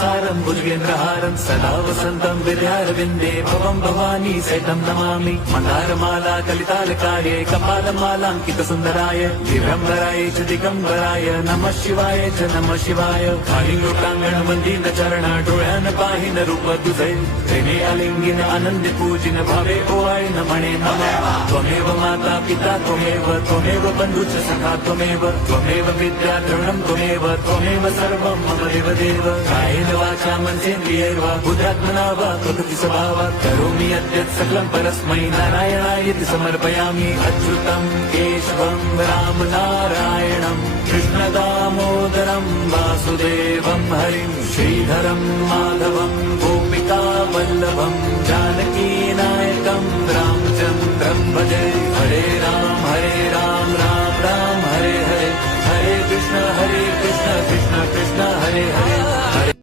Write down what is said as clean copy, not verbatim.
सारं भुजगेन्द्रहारं सदा वसन्तं विद्यारविन्दे भवं भवानी सहितं नमामि मन्दारमाला कलितालकार्ये कपालमालाङ्कितसुन्दराय दिगम्बराय च दिगम्बराय नमः शिवाय च नमः शिवाय कालिंगोटांगण वंदीन चरण डोळ्यान पाहिन रूप तुझे प्रेमे अलिंगिन आनंदी पूजिन भावे ओवाळी न म्हणे नमः त्वमेव माता पिता त्वमेव बंधुच सखा त्वमेव विद्या द्रवणं त्वमेव सर्वं मम देव कायेन वाचा मनसेन्द्रियैर्वा बुद्ध्यात्मना वा प्रकृति स्वभावात् करोमि यद्यत् सकलं परस्मै नारायणायति समर्पयामि अच्युतं केशवं राम नारायणं कृष्णदामोदरं वासुदेवं हरिं श्रीधरं माधवं गोपिका वल्लभं जानकीनायकं रामचन्द्रं भजे हरे राम राम राम हरे हरे हरे कृष्ण